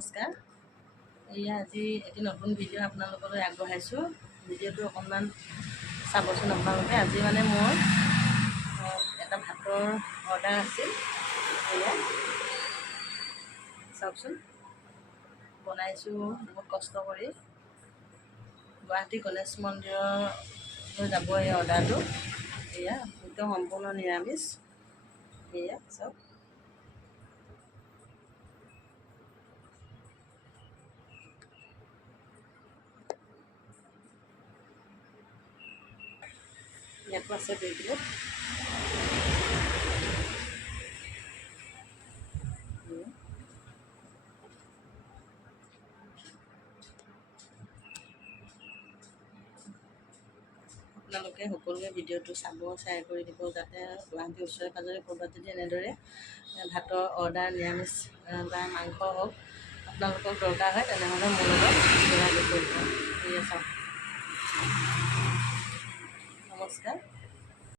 নমস্কাৰ। এয়া আজি এটি নতুন ভিডিঅ' আপোনালোকলৈ আগবঢ়াইছোঁ। ভিডিঅ'টো অকণমান চাবচোন আপোনালোকে। আজি মানে মোৰ এটা ভাতৰ অৰ্ডাৰ আছিল। এয়া চাওকচোন, বনাইছোঁ বহুত কষ্ট কৰি। গুৱাহাটী গণেশ মন্দিৰলৈ যাব এই অৰ্ডাৰটো। এয়া একদম সম্পূৰ্ণ নিৰামিষ। এয়া চাওক, ইয়াতো আছে 2 কিলো। আপোনালোকে সকলোৱে ভিডিঅ'টো চাব, শ্বেয়াৰ কৰি দিব, যাতে গুৱাহাটীৰ ওচৰে পাঁজৰে ক'ৰবাত যদি এনেদৰে ভাতৰ অৰ্ডাৰ নিৰামিষ বা মাংস হওক আপোনালোকক দৰকাৰ হয়, তেনেহ'লে মোৰ লগত যোগাযোগ কৰিব। ঠিক আছে, নমস্কাৰ।